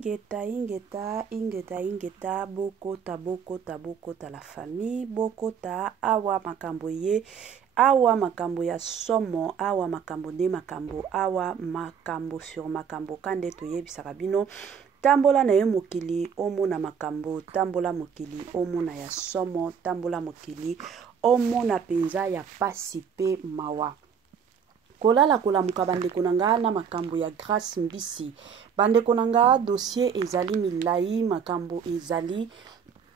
ingeta, ingeta, ingeta, ingeta, bokota, bokota, bokota la famille, bokota, awa makambo ye, awa makambo ya somo, awa makambo de makambo, awa makambo sur makambo, kande toye bisarabino, tambola na ye mokili, omona makambo, tambola mokili, omona ya somo, tambola mokili, omona penza ya pasipe mawa. Kolala kolamuka bandeko nanga na makambo ya Grace Mbisi. Bandeko nanga dossier ezali milai makambo ezali.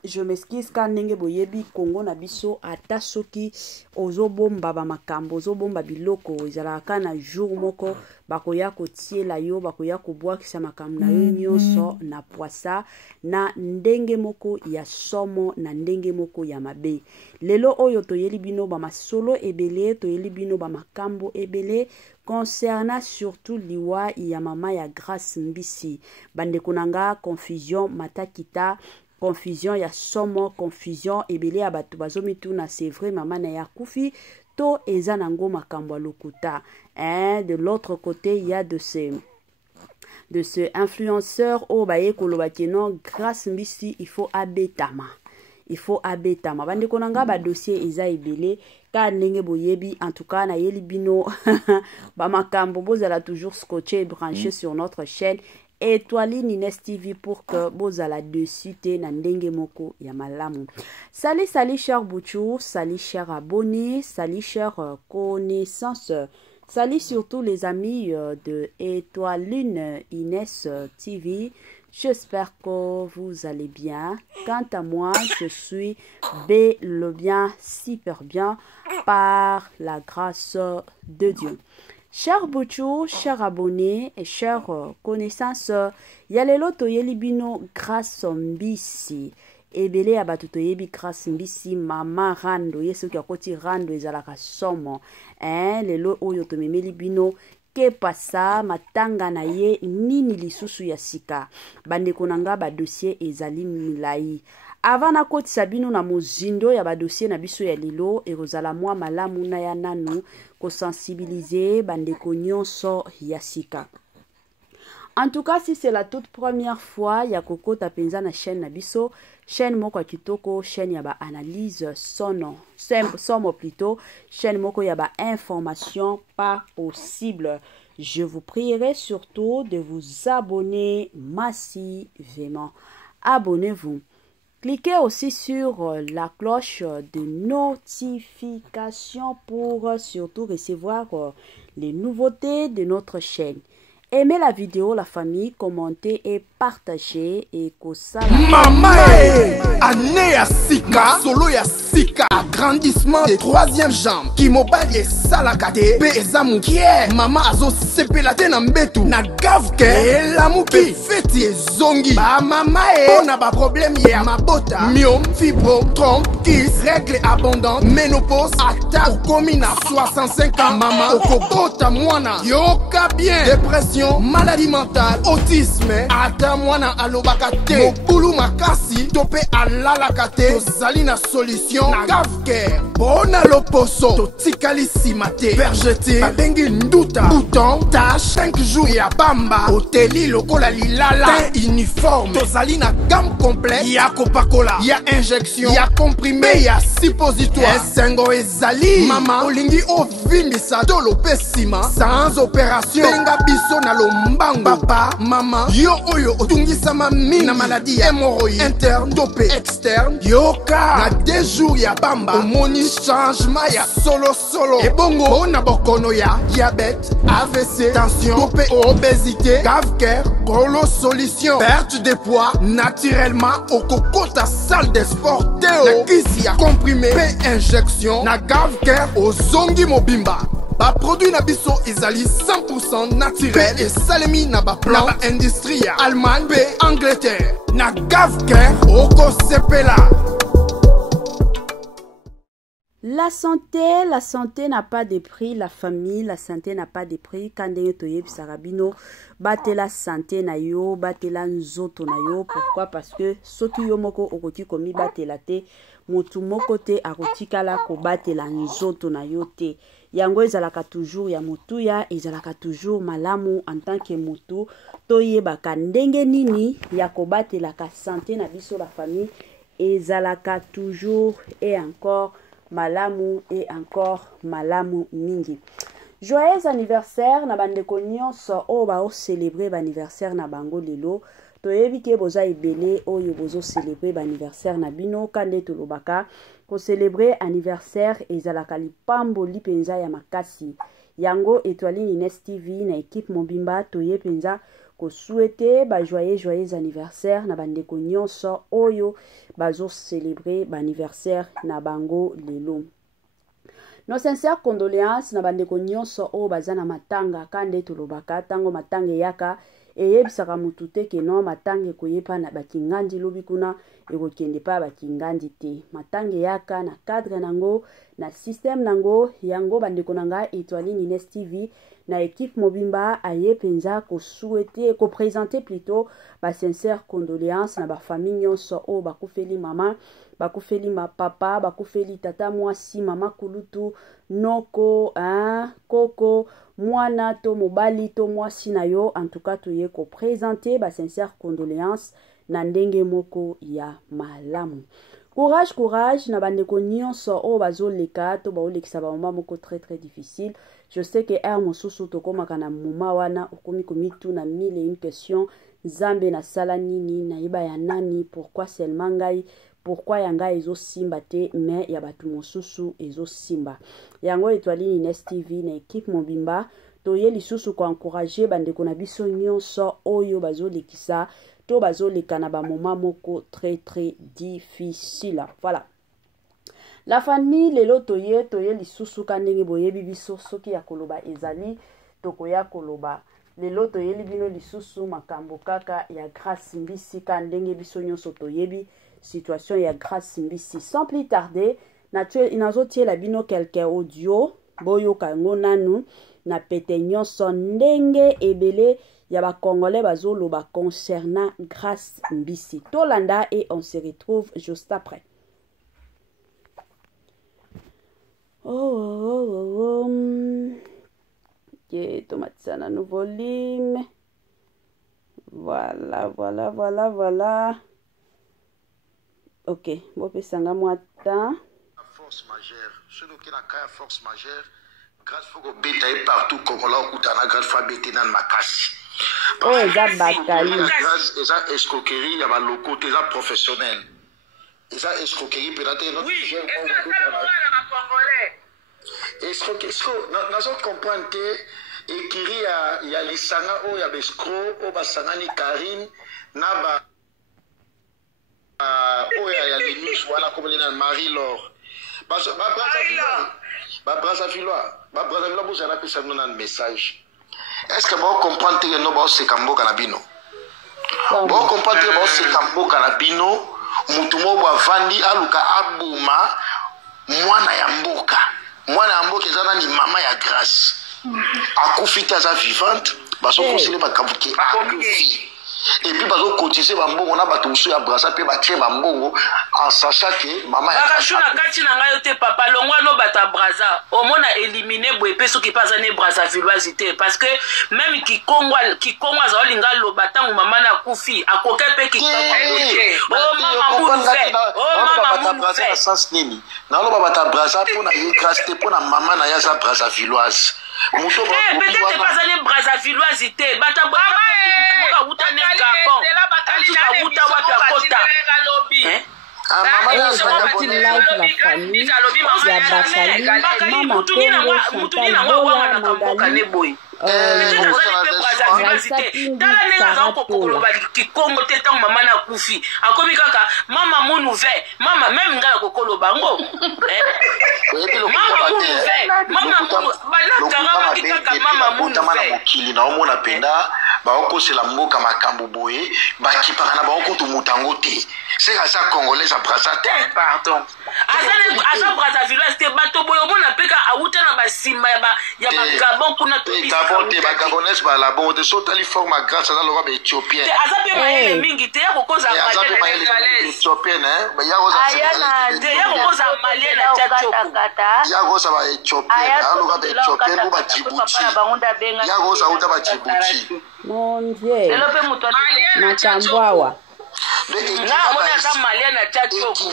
Je m'excuse ka ndenge boyebi Congo na biso ata soki ozobomba ba makambo ozobomba biloko ezalaka na jour moko bakoya kotiela yo bakoya kobwakisa makambo na yo nyonso na poisa na ndenge moko ya somo na ndenge moko ya mabe. Lelo oyo toyeli bino ba masolo ebele toyeli bino ba makambo ebele concernant surtout liwa ya mama ya Grace Mbisi. Bandeko nanga confusion matakita confusion ya somo, confusion ebele ya batu bazomituna c'est vrai mama na ya kufi to eza nango makambo lokuta. De l'autre côté, il y a de ce influenceur au baye kolobaki non Grace Mbisi il faut abetama. Il faut abetama. Bande konanga ba dossier eza ebele ka ndenge boyebi en tout cas na yeli bino ba makambo bozala toujours scotché et branché sur notre chaîne Étoile Nines TV pour que bozala dessus te na ndenge moko ya malamu. Salut salut cher Bouchou, salut cher abonnés, salut cher connaissances. Salut surtout les amis de Étoile Nines TV. J'espère que vous allez bien. Quant à moi, je suis bel bien, super bien, par la grâce de Dieu. Chers Bouchou, chers abonnés et chers connaissances, yalelo toyeli bino Grace Mbisi. Ebele abatu toyebi Grace Mbisi mama rando yesu ki akoti rando ezalaka somo. Lelo oyo tomemeli bino ke pasa matanga na ye nini lisusu ya sika. Bandeko nanga ba dossier ezali milai. Avant na koti sabino na mozindo ya ba dossier na biso ya lelo erozala mwa malamu na ya nanu ko sensibiliser bandeko nyonso ya sika. En tout cas, si c'est la toute première fois ya koko tapenza na chaîne na biso, chaîne moko kitoko, chaîne ya ba analyse somo plutôt, chaîne moko ya ba information pas possible. Je vous prierai surtout de vous abonner massivement. Abonnez-vous. Cliquez aussi sur la cloche de notification pour surtout recevoir les nouveautés de notre chaîne. Aimez la vidéo, la famille, commentez et partagez et kosala. Mama année ya sika, solo ya sika, agrandissement des troisième jambe, qui mobile salakate, pe ezamu kie, mama azo sepelate na mbetu, na gavke, la muki, feti zongi, ba mama on ba problème ya mabota, myome, fibrome, trompe, kiss, règle abondante, ménopause, ata, okomi na 65 ans, mama, okobota mwana, yoka bien, dépression, maladie mentale, autisme, ata mwana alobakate, mokulu makasi, tope alalakate, tozali na solution, na gavke, bona loposo, totikali simate, vergete, babengi nduta, bouton, tache, 5 jours ya bamba, oteli lokola lilala, teint uniforme, tozali na gamme complète, ya copacola, ya injection, ya comprimé, ya suppositoire, esengo ezali, mama, olingi ovimbisa dolo pesima, sans opération, benga biso na lombango, papa, mama, yo oyo otungisama mina maladie, hémorroïde, interne, dopé, externe, yoka, na 2 jours ya bamba, omoni changement ya solo, ebongo, ona bokono ya, diabète, AVC, tension, dopé, obésité, gavker, golo solution, perte de poids, naturellement, au coco ta salle de sport, na kisi ya comprimé, pe injection, na gavker, au zongi mobimba. Ba produit na biso ezali 100% naturel et salemi na ba plan na ba industrie ya Allemagne pe Angleterre na gavker oko sepela. La santé n'a pas de prix, la famille, la santé n'a pas de prix. Quand toyeb sarabino, batte la santé na yo, batte la nzoto na yo. Pourquoi? Parce que soki yo moko okoti komi batte la te, motu moko te akotikala kobatela nzoto na yo te. Yango ezalaka toujours ya motuya, ezalaka toujours malamu en tant que motu toyebaka ndenge nini ya kobatelaka santé na biso la famille, ezalaka toujours et encore malamu et encore malamu mingi. Joyeux anniversaire na bandeko nyonso oyo bao célébrer anniversaire na bango lelo. Toyebi ke boza ebele oyo bozo célébrer anniversaire na bino kande tolobaka ko célébrer anniversaire ezalaka lipambo lipenza ya makasi. Yango Étoiline Ines TV na équipe Mobimba toye penza ko souhaiter ba joyeux anniversaire na bandeko nyonso oyo bazo célébrer anniversaire na bango lelo. Nos sincères condoléances na bandeko nyonso oyo baza na matanga kande tolobaka tango matanga yaka eyebisaka mutu te ke no matanga koyepa na bakingandi lobi kuna ekokende pa bakingandi te. Matanga yaka na cadre nango na système nango yango bandeko nanga Étoiline Ines TV na équipe Mobimba aye penza ko souhaiter ko présenter plutôt ba sincères condoléances na ba famille nyonso oyo bakufeli mama, bakufeli papa, bakufeli tata mwasi, mama kulutu, noko, koko, mwana to mobali to mwasi na yo. En tout cas toye ko présenter ba sincères condoléances na ndenge moko ya malamu. Courage na bandeko nyonso oyo bazoleka to baolekisa ba mama moko très difficile. Je sais que mosusu tokomaka na moma wana okomi komitu na mille et une questions. Zambe na sala nini na yeba ya nani, pourquoi seulement ngai, pourquoi yanga ezo simba te, mais ya batu mosusu ezo simba. Yango Étoiline Ines TV na équipe Mobimba toye lisusu ko encourager bandeko na biso nyonso oyo bazolekisa to bazoleka na ba moma moko très difficile. Voilà. La famille lelo toye lisusu kandenge boyebi biso soki ya koloba ezali tokoya koloba. Lelo toye libino lisusu makambo kaka ya grâce mbisi kandenge biso nyonso toyebi situation ya grâce mbisi. Sans plus tarder, nazotie la bino quelques audio boyo kango nanu na pete nyonso ndenge ebele ya ba congolais bazoloba concernant grâce mbisi. Tolanda et on se retrouve juste après. Ok, tomatisana no volume. Voilà. Ok, bon pesanga mwata. Force majeure, ce qui est force majeure, grâce faut que bêta est partout Congola au Koutana, grâce faut bêter dans ma casse. Oh, ça bataille. Grâce esa escroquerie, il y a des locaux déjà professionnels. Esa escroquerie peut-être non. Oui, est-ce que ça va na congolais? Escroquerie, nous comprendre que écrit il y a les sanga il y a escro, o basangani Karine, naba il y a les news voilà comme on dit Marie-Laure. Brazzaville, vous avez appelé ça un message. Est-ce que vous comprenez que nous avons ce cambo canabino? Vous comprenez que nous avons ce cambo canabino? Mutumo wa vandi aluka abuma mwana ya mboka. Mwana ya mboka ezana ni mama ya grâce. Akufita za vivante, baso conseiller bakabuki akufi. Et puis bazo cotiser bambongo na bato musu ya brasa pe batie bambongo en sachant que mama ya bakashuna kati na ngai te papa longwa no bata braza omona éliminer boepe soki pas ne braza villoisité parce que même kikongwa za olinga lo batangu mama na kufi akoke pe kikongwa oh mama munu sens nini na lo bata braza pona grâce te pona mama na ya za braza villoise muto ba peut-être pas ne braza villoisité bata braza pe uta ne Gabon tuka uta wapi akota mama ya zakati live la famille ya basali mama Kongo Chantal Bola Magali kikongo te tango mama na kufi akomi kaka mama munu ve mama même ngala kokolo bango mama munu ve mama munu banatanga kaka mama munu ve mokili na omona penda baokosela mboka makambo boye bakipaka na baokutu mutango te c'est ça congolais à Brazzaville pardon asa Brazzaville te bato boye omona peka auta na basima ya bagabon kuna Gabon te bagabonese bala bon te sotali forme grâce à la éthiopienne. Aza pe mayele mingi te ya kokoza mayele éthiopienne hein ya koza ya kokoza mayele na Tchachoko ya koza ba éthiopienne aloka ba éthiopienne ou ba Djibouti ya koza uta ba Djibouti. Mon Dieu. Matambwawa. Na mona za mayele na Tchachoko.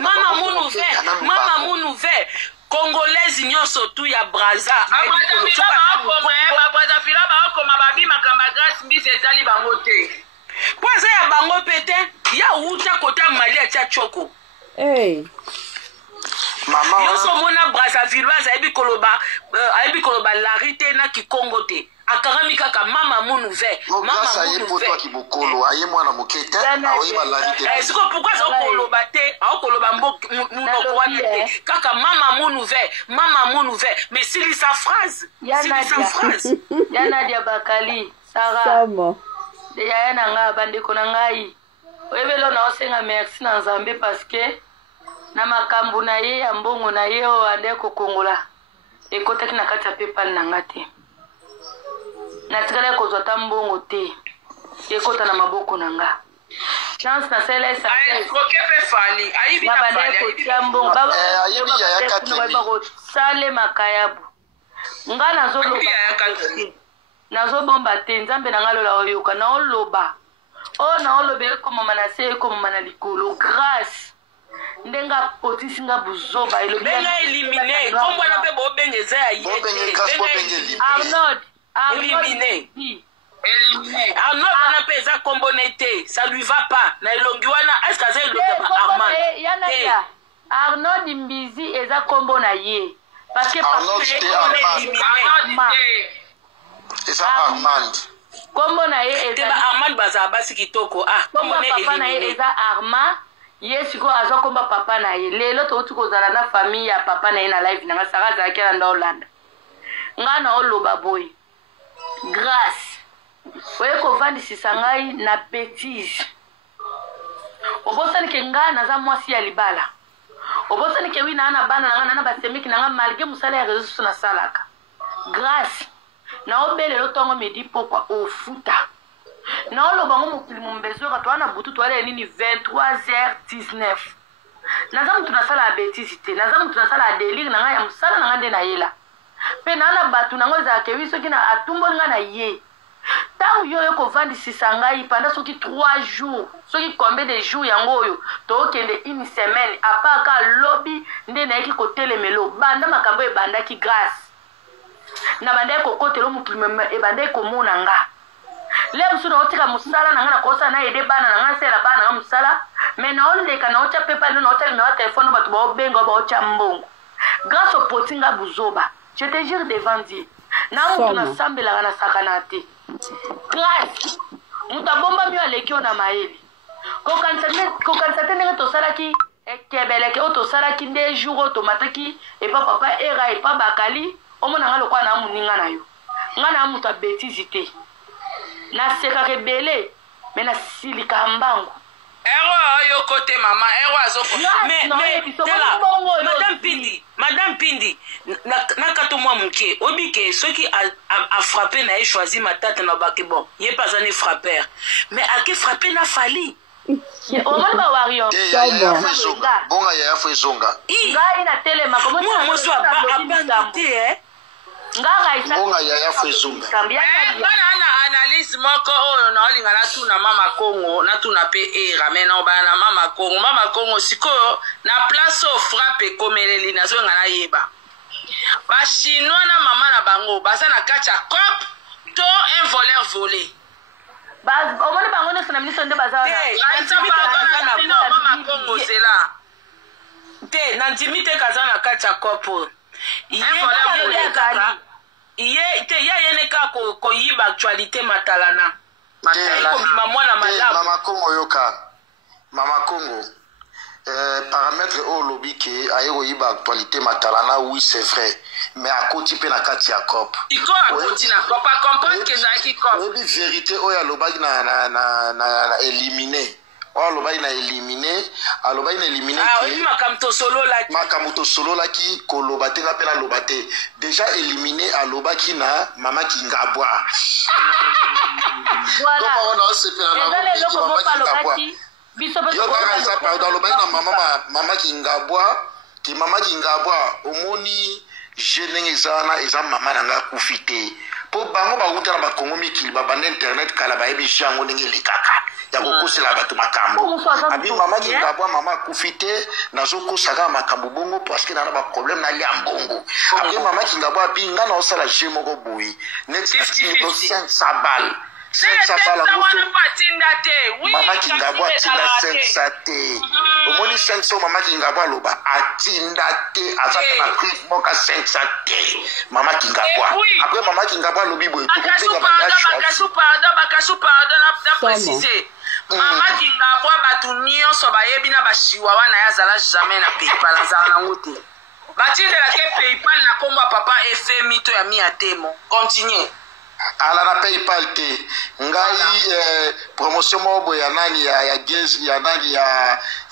Mama munu ve Congolaise nyonso tu ya Braza. Brazzaville bakoma babimaka grâce mbisi etali bango te. Po aza ya bango pete ya uta kota Mali ya Tchachoko. Mama yoso mona Brazzaville ayebi koloba larité na Kikongo te. Akarami kaka mama munu ve. Mama munu ve. Toi qui bokolo aye mwana moketa awe ba larité. Est-ce que pourquoi ça koloba te? A koloba munoko wana te. Kaka mama munu ve. Mais c'est sa phrase. Yana dia bakali. Sara. Samo. De yana nga bandeko na ngai. Oyebelo na osenga merci na Nzambe parce que na makambu na ye ya mbongo na ye o ande ko kongola. Ekotaki na kati ya PayPal na ngate. Na tikala ko zota mbongo te. Ekota na maboko na nga. Chance na sele sa. Ko kepe fali. Ayibi na fali. Ko tiambongo baba. Ayibi ya yakati. Ko sale makayabu. Nga nazo bomba te Nzambe na ngalola oyoka na oloba. Na olobe ko mama na se ko mama na likolo grâce. Ndenga potisi nga buzoba ilo benga éliminer kombo na pe bo bengeza ya yete Arnold éliminé Arnold na pe za kombonete ça lui va pas na elongi wana est-ce que ça Armand Arnold Mbizi eza kombo na ye parce que Arnold c'est Armand kombo na ye eza Armand baza basi kitoko kombo papa na ye eza Armand Yesiko azo komba papa na ye lelo to tuko zala na famille ya papa na ye na live nanga Sara za kela ndo Holland ngana oloba boy grâce oye ko vandi sisangai na bêtise obosani ke ngana za mwasi ya libala obosani ke wina ana bana nanga na basemiki nanga malgré musala ya réseau na salaka grâce na obele lotongo medi pokwa ofuta na oloba ngo mokili mombezo ka twana butu twale nini 23h19 naza mutu nasala ya bêtise te naza mutu nasala ya délire nanga ya musala nanga nde na yela pe na batu nango za ke wiso kina atumbo nga na ye tangu yo ko vandisisa ngai pendant soki 3 jours soki combien de jours yango oyo to kende une semaine apaka lobby nde na yeki ko telemelo banda makambo e banda ki grâce na banda ko kotelo mutu e banda ko mona nga le musu na otika musala na ngana kosa na ede bana na ngana sela bana na musala mais na onde kana ocha pepa no hotel na téléphone batu ba obenga ba ocha mbongo grâce au potinga buzoba je te jure devant Dieu na mutu na sambela na sakana te grâce muta bomba mi alekio na maeli ko kansate ndenge to salaki ekebeleke o to salaki nde jour automatiki e pa papa era e pa bakali omona ngalo kwa na muninga na yo ngana muta bêtise te na seka rebele mais na silika mbangu yo côté maman azoko madame Pindi na kato mwa muke obike soki a frappé na choisi matata na baki bon yé pas un frappeur mais a qui frappé na fali omona ba wario bonga ya fezonga ngai na telema komo moi so abandité bonga ya fezonga bana analyse moko oyo na olinga na tuna mama Kongo na tuna pe era mais na bana mama Kongo sikoyo na place au frappe komeleli na zonga na yeba ba chinois na mama na bango baza na kacha cop to un voleur volé omona bango ne sona ministre nde baza na mama Kongo zela te na ndimite kaza na kacha cop iye te ya yene ka ko yiba actualité matalana ko bima mwana malamu mama Kongo yoka mama Kongo paramètre au lobby ke ayego yiba actualité matalana oui c'est vrai mais à côté pe na kati ya cop iko a côté na cop pas comprendre que ça qui cop oui vérité o ya lobaki na éliminer aloba ina éliminer oui makamuto solo la ki koloba te ngapela loba te déjà éliminé aloba ki na mama Kingabwa voilà on se fait mama Kingabwa ki mama Kingabwa omoni jeune eza mama nanga kufite po bango bauta na bakongo mikili babanda internet kala bayebi jango ndenge likaka ya kokosela bato makambo abi mama Kingabwa mama kufite nazokosaka makambo bongo parce que nana baproblème na lia mbongo abi mama Kingabwa abi nga na osala je moko boyi net 500 balles mama Kingabwa atinda 500 te omoni 500 mama Kingabwa aloba atinda te aza pe na prix moka 500 te mama Kingabwa après mama Kingabwa alobi boye bakasu pardon na préciser mama Kingabwa bato nyonso bayebi na bashiwa wana yazala jamais na PayPal azala nango te batindelake PayPal na kombo papa FMI to ya mia temo continue ala na PayPal te ngai promotion mobo ya nani ya Gez ya nani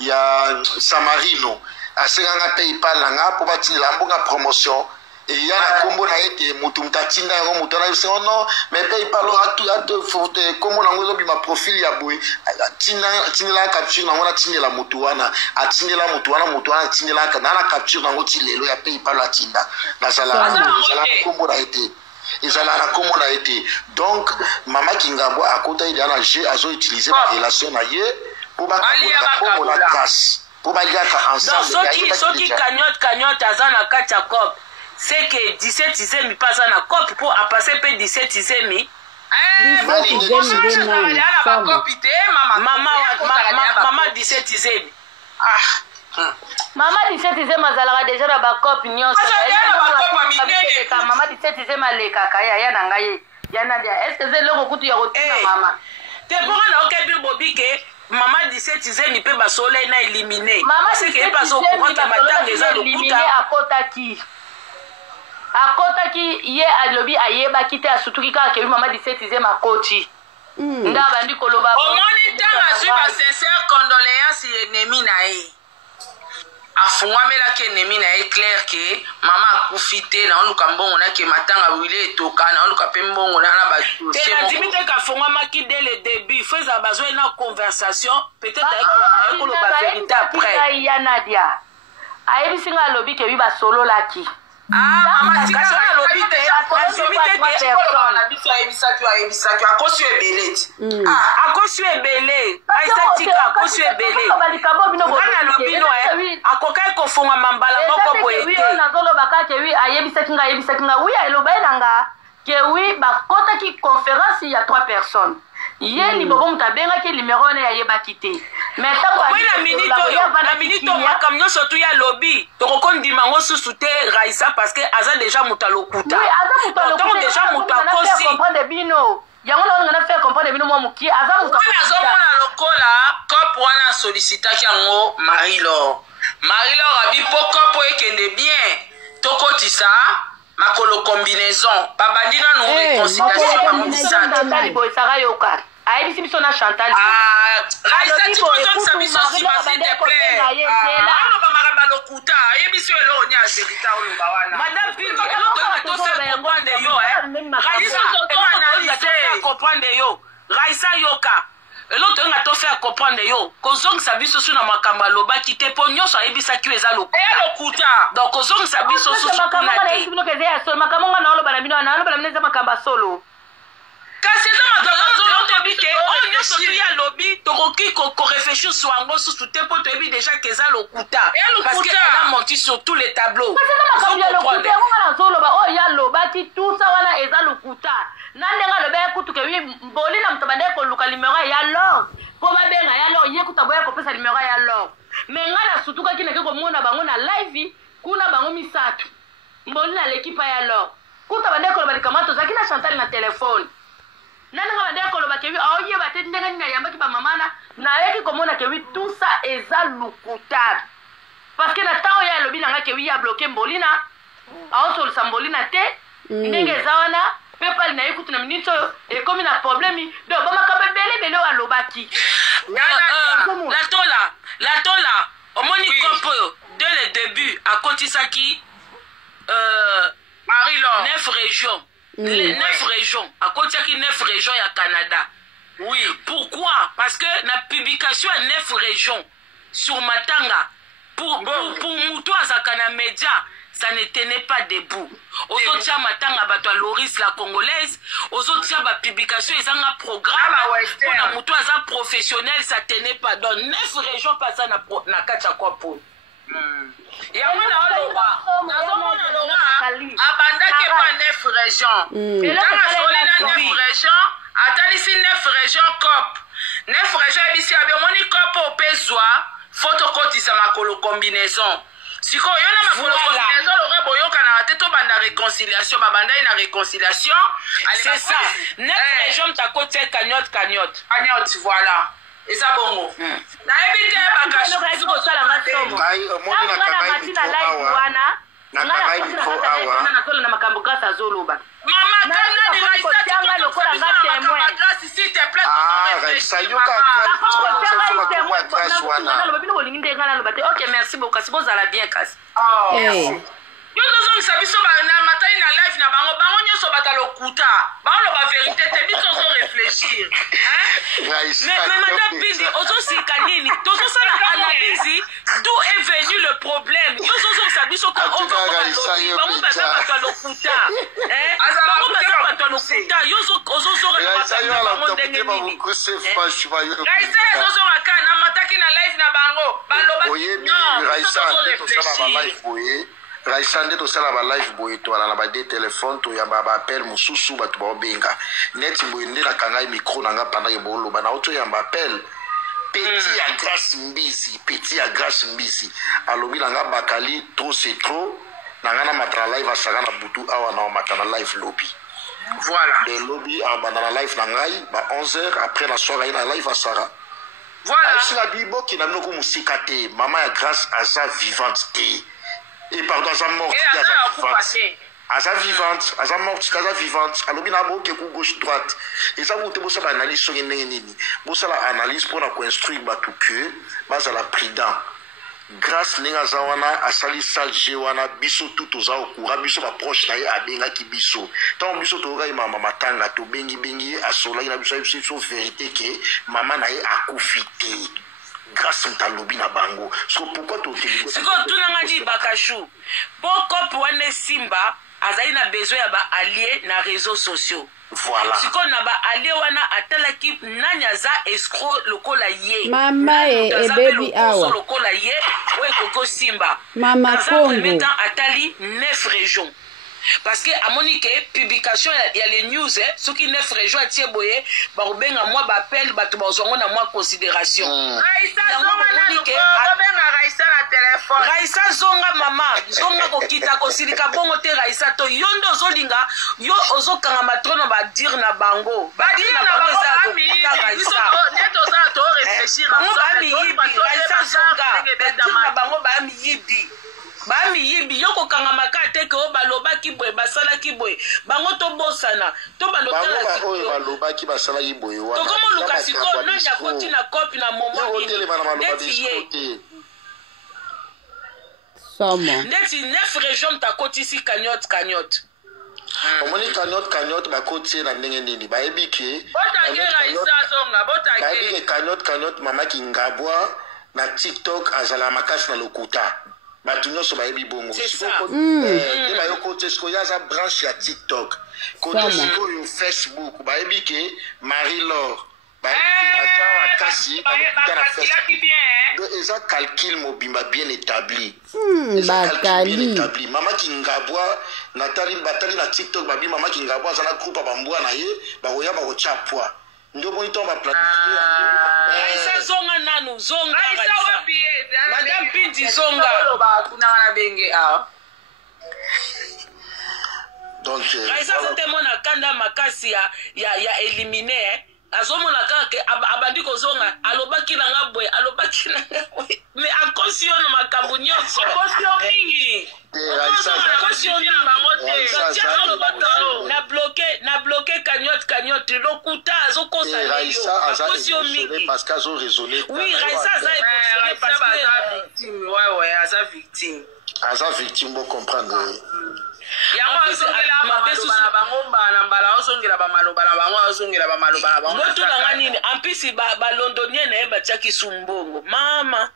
ya Samarino asenganga PayPal nga po batindela mbonga promotion et ya na kombo na ete mutu mtatinda yango mutu na yose non mais PayPal atu fote kombo nango zo bima profil ya boy tinela capture nango na tindela mutu wana atindela mutu wana tindela kana na capture nango tilelo ya PayPal atinda na sala kombo na ete ezala na kombo na ete donc mama Kingabwa akota ile ana je azo utiliser la relation na ye pour ba kombo la grâce pour ba yaka ensemble soki cagnotte azana kacha cop c'est que 17 izemi pasa na cop pour a passer pe 17 izemi mama 17 izemi Mama 17 izemi azalaka déjà na bakopi nyonso mama 17 izemi alekaka ya na ngai ya nadia est-ce que c'est loko kutu ya kotina mama te pora na okebi bobi ke mama 17 izemi pe basole na éliminer parce que pas au courant que matanga eza lokuta akotaki ye alobi ayebaki te asutuki kaka kebi mama 17 izemi akoti nda bandi koloba omoni ntango azwi basincere condoléance ennemi na ye afungwamelaki ennemi na ye clair ke mama akufi te na oluka mbongo na ke matanga wile etoka na oluka mpe mbongo na badosie nandimi te kafungwamaki dès le début fo ezala bazwa na conversation peut-être ayekoloba vérité après ya nadia ayebisi nga alobi kebi basololaki mama tika so alobi te nasimi te ayebisaki akosi ebele ti akosi ebele aisatika akosi ebele ngana alobi no akokai kofungwama mbala moko boye te nazoloba kaka kewi ayebisaki nga wi elobai na nga kewi bakotaki conférence ya 3 personnes ye libobo moto abengaki numéro wana yayebaki te mais na minute makambo nyonso tu ya lobi tokokondima yango susu te Raissa parce que aza déjà moto alokuta ntongo déjà moto akosi yango na ngana faire comprendre bino mwa mokie aza moto azomona lokola cop wana sollicitaki yango Marie-Laure abi po cop ekende bien tokotisa makolo combinaison babandi nanu réconciliation bango misana yoka ayebisi biso na Chantal Raissa tikozongisa biso nsima s'il te plaît aloba makambo alokuta ayebisi yo eloko nya verita oloba wana madame Pindi eloko oyo tofe comprendre yo Raissa toanalyse comprendre yo Raissa yoka eloko toyenga tofe comprendre yo kozongisa biso su na makambo alobaki te mpo nyonso ayebisaki yo eza lokuta donc kozongisa biso susu kuna te makambo nga naoloba na bino eza makambo asolo kasi eza makambo toyebi ke oyo nyonso tu ya lobi tokoki korefléchir sur yango susu te mpo toyebi déjà ke eza lokuta parce que elle a menti sur tous les tableaux nazoloba oyo ya lobaki tout ça wana eza lokuta na ndenge aloba ye kutu ke wi mboli na moto bandeki koluka numero ya lor mpo babenga ya lor ye kuta boya kopesa numero ya lor me nga na sutukaki nake komona bango na live kuna bango misato mboli na lekipa ya lor kuta bandeki koloba likama tozalaki na Chantal na telefone nananga bandeki koloba kewi aoyeba te ndenge nini ayambaki bamamana nayeki komona kewi tout ça eza lokuta parce que na ntango oyo alobi nanga kewi ya bloke mbolina aosolisa mbolina te ndenge eza wana mpe pali na ye kutu na miniti oyo ekomi na problemi donc bamakambo ebele oyo alobaki La tola, au moni kopo, dès le début, à Kotisaki, Marie-Laure, 9 régions. Les 9 régions. À Kotisaki, 9 régions, il y a Canada. Oui. Pourquoi? Parce que la publication à 9 régions sur Matanga, pour Moutou Azakana Média, ça ne tenait pas debout. Aux autres, il y a Matanga, Loris, la Congolaise. Aux autres, il y a une publication, ils ont un programme. Pour la Moutou Azak professionnel, ça ne tenait pas. Dans 9 régions, pas ça na Kachakopo. Il y a abandake pas 9 régions. Et là, on a 9 régions. Attends ici 9 régions COP. 9 régions ici à Bémoni COP au Pézoa. Photocopie ma colo combinaison. Si ko yo na ma colo combinaison le boyo kana teto banda réconciliation babanda ina réconciliation. C'est ça. 9 régions ta côté cagnotte voilà. Et ça bongo. Na ebite bakashu ko sala ngasomo. Moni na kakai na makambo grâce à Zoloba. Maman, quand on a grâce ici, te plaît. Ok, merci beaucoup. C'est bon, ça va bien, Kasi. Merci. Yo nous sommes sabiso na matin na live na bango bango nyoso batalo kuta bango ba vérité te biso zo réfléchir mais madame Bindi ozo sikanini tozo sala analyse d'où est venu le problème yo zo sabiso ko on bango batalo kuta bango batalo kuta yo zo ozo zo bango ndenge nini Raisa zo makana mataki na live na bango baloba non Raisa réfléchir Raisa nde tosala ba live boye to ala na ba de téléphone to ya ba appel mususu batu ba obenga net boye nde na kanga micro nanga pendant bolo bana auto ya ba appel petit ya grâce mbisi alobi nanga bakali trop c'est trop nanga na matra live asaka na butu awa na matana live lobby voilà le lobby a bandana live nangai ba 11h après la soirée na live asara voilà c'est la bibo qui na mnoko musika te mama ya grâce aza vivante te. Et pardon, Aza morte, Aza vivante, Aza morte, Aza vivante. Alors, il y a un qui est gauche-droite. Et ça, vous avez une analyse sur une analyse pour construire tout que, base à la prudent. Grâce à Zawana, à Salisa, Jewana, Bisso, tout aux Aokura, Bisso, ma proche, à Benga qui Bisso. Tant Bisso, tu auras maman Tanga, tu bengi, à Soleil, la Bisso, vérité que maman n'a accouffité. Grâce à lobby na bango. Pourquoi tu utilises ça? Siko tunanga di bakashu. Poko pwane Simba azali na besoin ya ba allié na réseaux sociaux. Voilà. Siko na ba allié wana atala ki nanya za escroc lokola ye. Mama e baby awa. Lokola ye we koko Simba. Mama Kongo. Atali 9 régions. Parce que à Monique publication il y a les news ceux qui 9 régions à Tieboye barubenga moi bapel batu bazongo na moi considération Raisa téléphone Raisa zonga mama zonga ko kita ko silika bongo te Raisa to yondo zolinga yo ozokanga matrono ba dire na bango ba dire na bango za Raisa neto za to réfléchir Raisa zonga na bango ba mi yibi Bami yibi yoko kanga makate ke o baloba ki boy basala ki boy bango to bosana to baloba la o baloba ki basala ki boy wana to komo lukasi ko na yakoti na kopi na momo ni somo ndeti 9 régions ta koti si cagnotte omoni cagnotte ba koti na ndenge nini ba ebike botage Raisa zonga botage ba ebike cagnotte mama kingabwa na TikTok azala makasi na lokuta batu nyonso bayebi bongo bayo kote siko yaza branche ya TikTok kote siko yo Facebook bayebi ke Marie-Laure bayebi ke aza kasi na Facebook eza calcul mobimba bien établi bakali mama kingabwa batali na TikTok babi mama kingabwa aza na groupe bambwa na ye bakoya bakotia poids ndio bonito ba planifier Raisa zonga nanu zonga Raisa wapi madame Pindi zonga kuna na benge donc Raisa zote mona kanda makasi ya éliminer azomona kaka abandi kozonga alobaki na ngabwe alobaki na ngabwe mais akosio na makambo nyonso akosio mingi akosio na bloqué cagnotte lokuta azokosa yo mingi parce qu'azo raisonné oui Raissa aza émotionné parce que ouais aza victime bo comprendre yango azongela mabesu na bango mbala ozongela bamaloba na bango azongela bamaloba na bango botulanga nini ampisi balondonien na ye batiaki sumbongo mama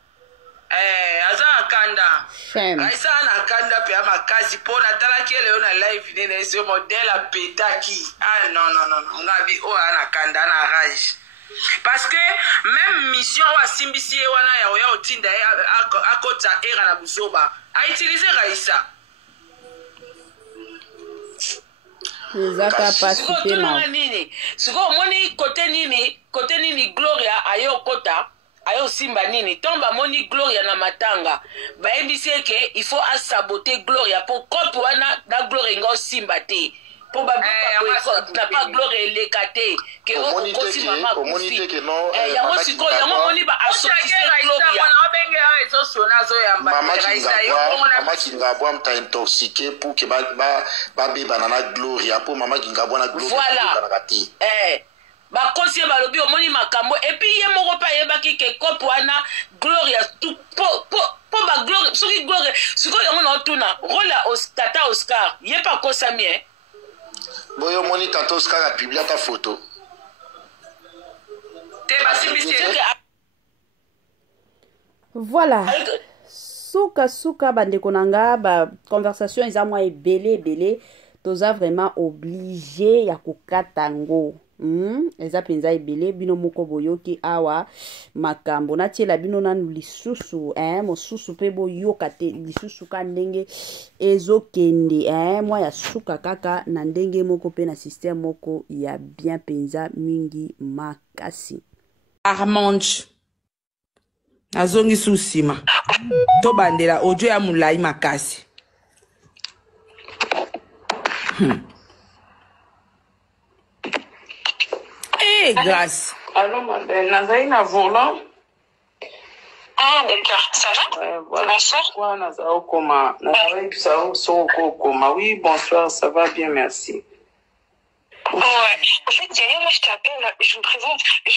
aza akanda Raissa na akanda pe makasi mpo natalaki leo na live nene ese modèle apetaki non ngabi o ana akanda na rage parce que même mission wa simbisi ye wana ya oya otinda ye akota era na buzoba a utiliser Raissa ezaka pasi pe ma nini siko omoni kote nini Gloria ayo kota ayo simba nini tomba moni Gloria na matanga bayebisi eke il faut saboter Gloria po kopi wana na Gloria ngo simba te po na pa Gloria eleka te ke okosi mama kufi yango sikoyo yango moni ba associer Gloria mama Kingabwa mta intoxiqué pour que ba beba na Gloria po mama Kingabwa na Gloria voilà bakosi balobi omoni makambo epi ye moko pa yebaki ke kopo wana Gloria po ba Gloria soki Gloria sikoyo yango na otuna rola tata Oscar ye pa kosami boyo moni tata Oscar a publié ta photo te basimbisi voilà suka bandeko na nga ba conversation eza mwa ebele toza vraiment obligé ya kokata ngo eza penza ebele bino moko boyoki awa makambo natiela bino nanu lisusu mosusu pe boyoka te lisusu ka ndenge ezokende mwa ya suka kaka na ndenge moko pe na système moko ya bien penza mingi makasi Armange nazongi susima to bandela audio ya mulai makasi Grâce. Allô, ma belle. Nazaïna volant. Ah, d'accord. Ça va? Voilà. Bonsoir. Ouais, Nazaïna Koma. Oui, bonsoir. Ça va bien, merci. Ouais. En fait, Diana, moi, je t'appelle, je me présente. Et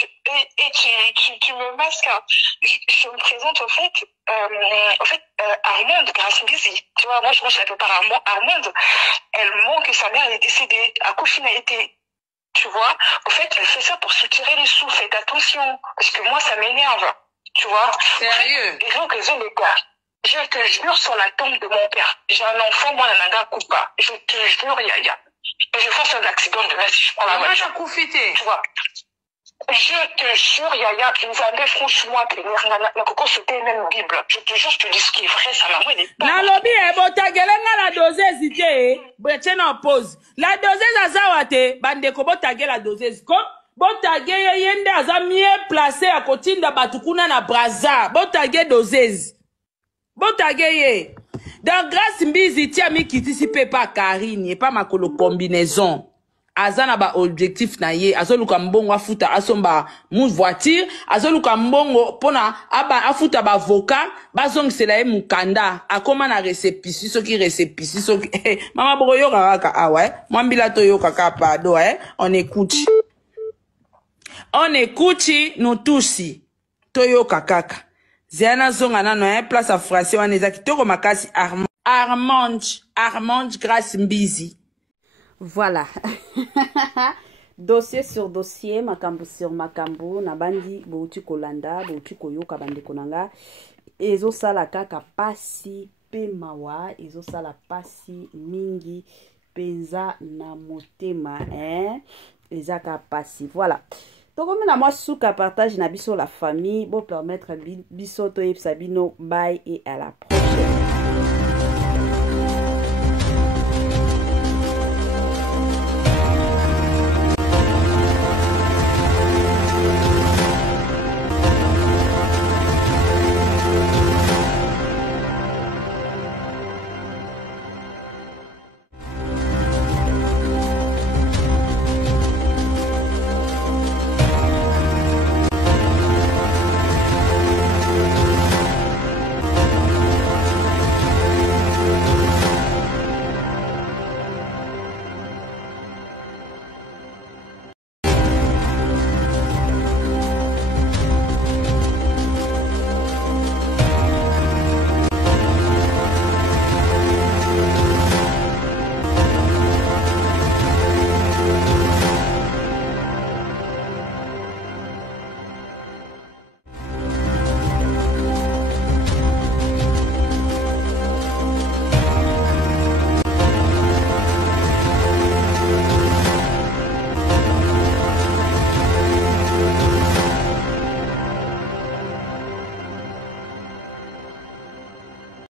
tu me masques. Hein. Je me présente, en fait, Armande, grâce Busy. Tu vois, moi, je l'appelle par Armande. Elle ment que sa mère est décédée. Akouchine a été. Tu vois, en fait, elle fait ça pour soutirer les sous. Faites attention, parce que moi, ça m'énerve. Tu vois. Sérieux? Les gens, les gars. Je te jure sur la tombe de mon père. J'ai un enfant, moi, Nanga Koupa. Je te jure, Yaya. Et je fasse un accident de la si je prends la voiture. Tu vois. Je te jure, Yaya, vous avez franchement la coco c'était même Bible. Je te jure, je te dis ce qui est vrai, ça m'a dit. Na lobby botagelenga la doseuse ite breche na pause. La doseuse azawate bandeko botage la doseuse ko botage yende aza mieux placé à kotinda batukuna na braza botage doseuse. Botage ye. Dans grâce mbizi tia mi kitisi pe pa Karine et pas makolo combinaison. Azana ba objectif na ye azoluka mbongo afuta asomba mu voiture azoluka mbongo pona aba afuta ba avocat bazongisela ye mukanda akoma na récépissé soki récépissé soki mama boko yoka kaka awa mwambila to yoka kaka pado on écoute nous tous to yoka kaka Ziana zonga nano place à français wana ezaki toko makasi Armande grâce mbizi. Voilà. Dossier sur dossier, makambu sur makambu, nabandi bouti kolanda, bouti koyoka bande konanga. Ezo sala kaka pasi pe mawa, ezo sala pasi mingi penza na motema, ezaka pasi. Voilà. Donc comme na moi souka partage na biso la famille, bon permettre biso to yebsa bino bye et à la prochaine.